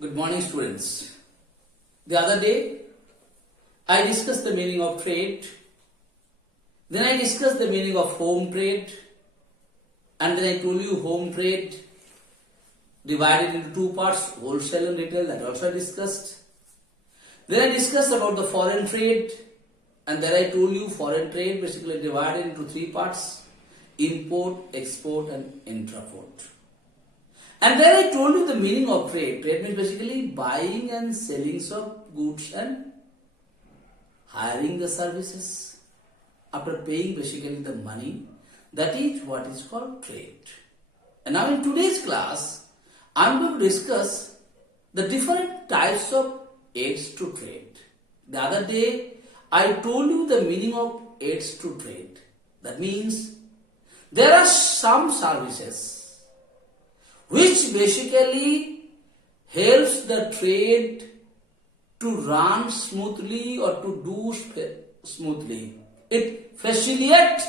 Good morning, students. The other day, I discussed the meaning of trade, then I discussed the meaning of home trade, and then I told you home trade divided into two parts, wholesale and retail, that also I discussed. Then I discussed about the foreign trade, and then I told you foreign trade basically divided into three parts, import, export and intraport. And then I told you the meaning of trade. Trade means basically buying and selling of goods and hiring the services after paying basically the money. That is what is called trade. And now in today's class, I am going to discuss the different types of aids to trade. The other day, I told you the meaning of aids to trade. That means there are some services which basically helps the trade to run smoothly or to do smoothly. It facilitates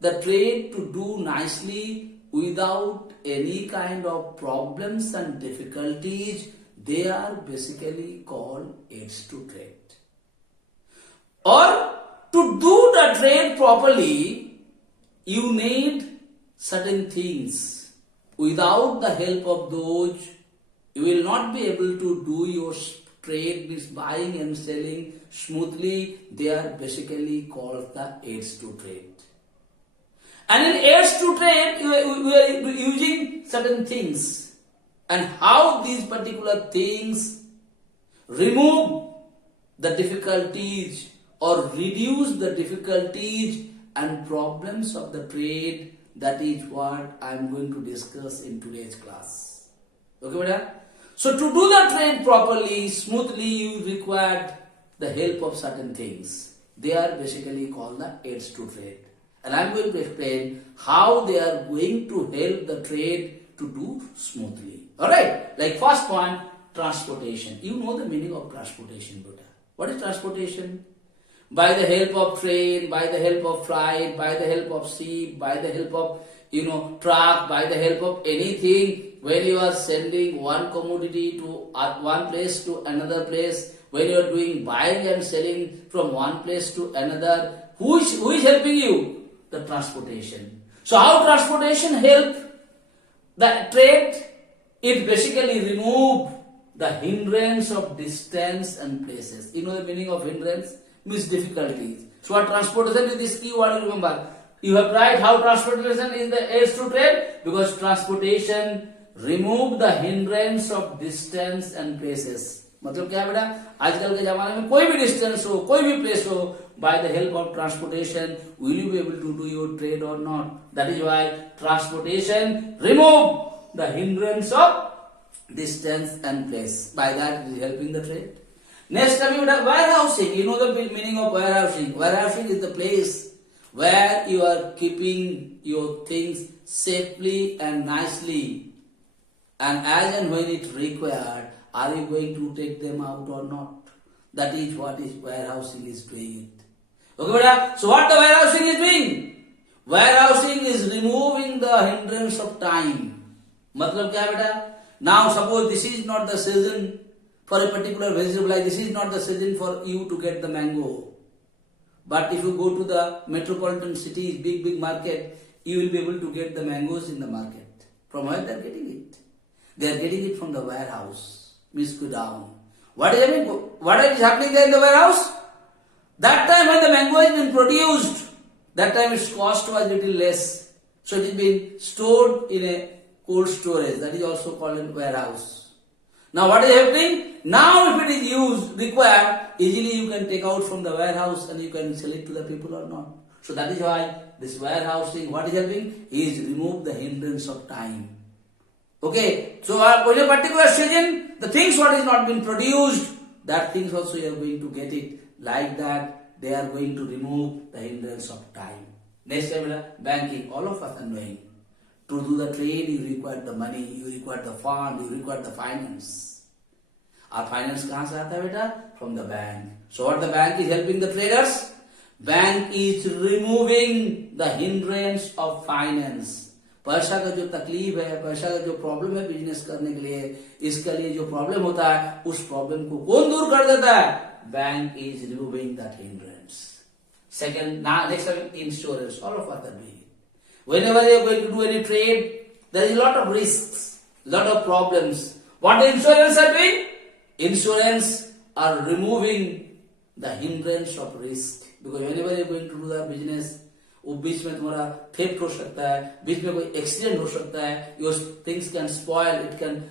the trade to do nicely without any kind of problems and difficulties. They are basically called aids to trade. Or to do the trade properly, you need certain things. Without the help of those, you will not be able to do your trade, means buying and selling smoothly. They are basically called the aids to trade. And in aids to trade, we are using certain things. And how these particular things remove the difficulties or reduce the difficulties and problems of the trade, that is what I am going to discuss in today's class. Okay, beta? So to do the trade properly, smoothly, you require the help of certain things. They are basically called the aids to trade. And I am going to explain how they are going to help the trade to do smoothly. Alright, like first point, transportation. You know the meaning of transportation, beta. What is transportation? By the help of train, by the help of flight, by the help of ship, by the help of truck, by the help of anything, when you are sending one commodity to one place to another place, when you are doing buying and selling from one place to another, who is helping you? The transportation. So how transportation help the trade? It basically remove the hindrance of distance and places. You know the meaning of hindrance? Means difficulties. So what transportation is this key word, you remember. You have tried how transportation is the aids to trade, because transportation remove the hindrance of distance and places. मतलब क्या बेटा, आजकल के जमाने में कोई भी distance हो, कोई भी place हो, by the help of transportation, will you be able to do your trade or not? That is why transportation remove the hindrance of distance and place. By that it is helping the trade. Next time you would have warehousing. You know the meaning of warehousing. Warehousing is the place where you are keeping your things safely and nicely. And as and when it required, are you going to take them out or not? That is what is warehousing is doing it. Okay, beta? So what the warehousing is doing? Warehousing is removing the hindrance of time. Matlab kya beta? Now suppose this is not the season for a particular vegetable, like this is not the season for you to get the mango. But if you go to the metropolitan cities, big market, you will be able to get the mangoes in the market. From where they are getting it? They are getting it from the warehouse. Means go down. What is happening there in the warehouse? That time when the mango has been produced, that time its cost was little less. So it is being stored in a cold storage. That is also called a warehouse. Now what is happening? Now if it is required, easily you can take out from the warehouse and you can sell it to the people or not. So that is why this warehousing, what is helping? Is remove the hindrance of time. Okay, so for a particular season, the things what is not been produced, that things also you are going to get it. Like that, they are going to remove the hindrance of time. Next time, banking, all of us are knowing. To do the trade, you require the money, you require the fund, you require the finance. Our finance कहाँ से आता है बेटा? From the bank. So what the bank is helping the traders? Bank is removing the hindrance of finance. पैसा का जो तकलीफ है, पैसा का जो प्रॉब्लम है बिजनेस करने के लिए, इसके लिए जो प्रॉब्लम होता है, उस प्रॉब्लम को कौन दूर कर देता है? Bank is removing that hindrance. Second, now next one, insurance. All of us are doing it. Whenever you are going to do any trade, there is a lot of risks, lot of problems. What the insurance are doing? Insurance are removing the hindrance of risk. Because whenever you are going to do the business, वो बीच में तुम्हारा theft हो सकता है, बीच में कोई accident हो सकता है, your things can spoil, it can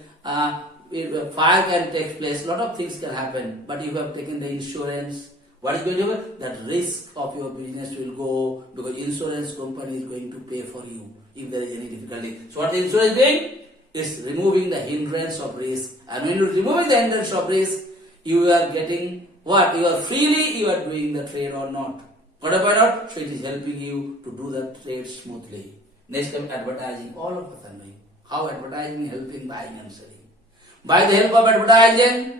fire can take place, lot of things can happen. But you have taken the insurance. What is going to happen? That risk of your business will go, because insurance company is going to pay for you if there is any difficulty. So what the insurance is doing? It's removing the hindrance of risk. And when you're removing the hindrance of risk, you are getting what? You are freely, you are doing the trade or not. What about it? So it is helping you to do the trade smoothly. Next time, advertising. All of us are knowing how advertising is helping buying and selling. By the help of advertising,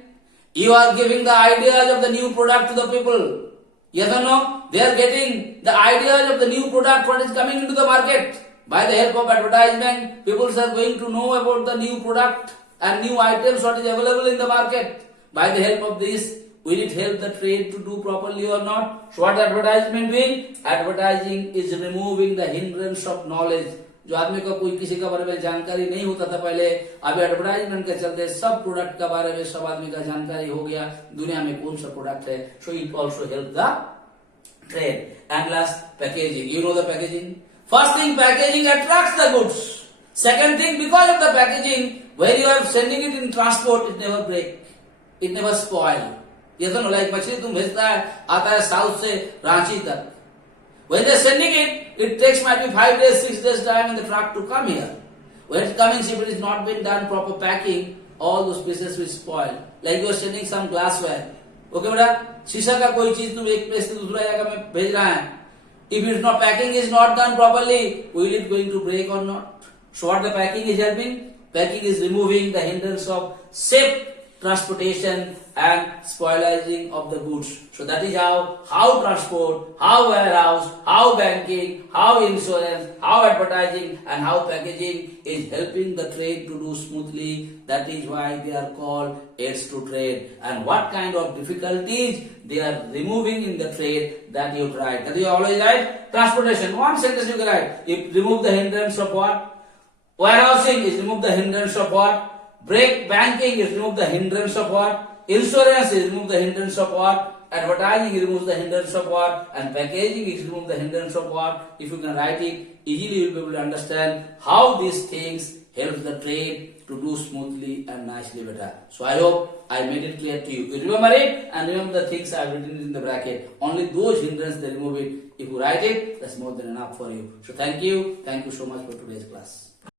you are giving the ideas of the new product to the people. Yes or no? They are getting the ideas of the new product, what is coming into the market. By the help of advertisement, people are going to know about the new product and new items, what is available in the market. By the help of this, will it help the trade to do properly or not? So what advertisement doing? Advertising is removing the hindrance of knowledge. जो आदमी को कोई किसी का बारे में जानकारी नहीं होता था पहले, अभी एडवर्टाइजमेंट के चलते सब प्रोडक्ट के बारे में सब आदमी का जानकारी हो गया, दुनिया में कौन सा प्रोडक्ट है. So it also help the trade. And last, packaging. You know the packaging. First thing, packaging attracts the goods. Second thing, because of the packaging, where you are sending it in transport, it never break, it never spoil. ये तो like मछली तुम भेजता है, आता है south से रांची तक. When they are sending it, it takes might be 5 days, 6 days time in the truck to come here. When it comes, if it is not been done proper packing, all those pieces will spoil. Like you are sending some glassware. Okay, बेटा, शीशा का कोई चीज तुम एक place से दूसरा जगह में भेज रहा है. If it's not packing is not done properly, will it going to break or not? So what the packing is helping? Packing is removing the hindrance of safe transportation and spoilizing of the goods. So that is how transport, how warehouse, how banking, how insurance, how advertising and how packaging is helping the trade to do smoothly. That is why they are called aids to trade. And what kind of difficulties they are removing in the trade, that you write. That you always write. Transportation, one sentence you can write. If remove the hindrance of what? Warehousing is remove the hindrance of what? Banking is remove the hindrance of what? Insurance is remove the hindrance of what? Advertising removes the hindrance of what? And packaging is remove the hindrance of what? If you can write it, easily you will be able to understand how these things help the trade to do smoothly and nicely better. So I hope I made it clear to you. You remember it and remember the things I have written in the bracket. Only those hindrances they remove it. If you write it, that's more than enough for you. So thank you so much for today's class.